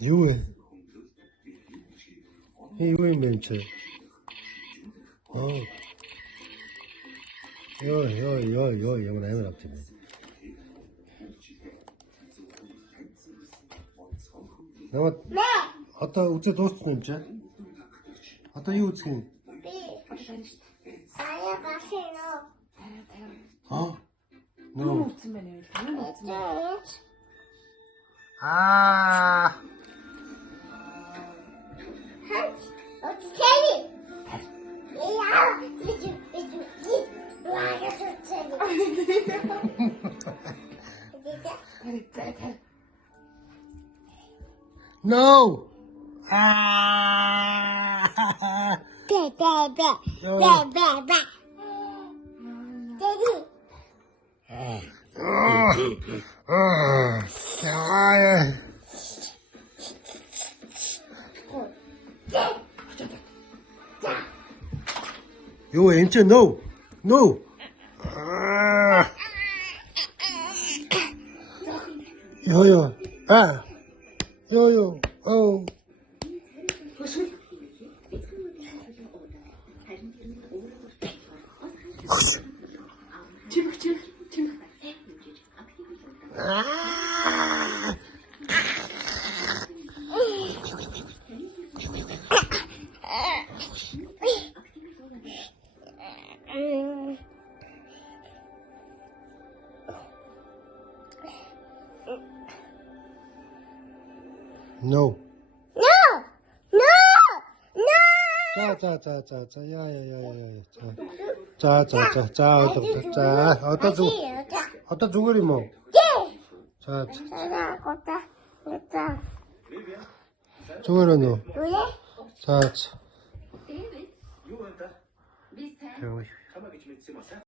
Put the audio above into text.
юу вэ? Юу юм бэ чи? Оо. Йоо, ямар амар авч юм бэ? Намайг одоо үзээ дууссан юм чи? Одоо юу үзэх юм? Ая басино. Аа. Юу үзсэн бэ нэ? Юу үзсэн бэ? Аа. Оцели. Я иди. Лага оцели. No. Ah. Бе. Daddy. Юу энэ ч no. Йоо. Йоо. Oh. Чимх. No. 자. 어떤 중거리 뭐? 자. 중거리 너. 자.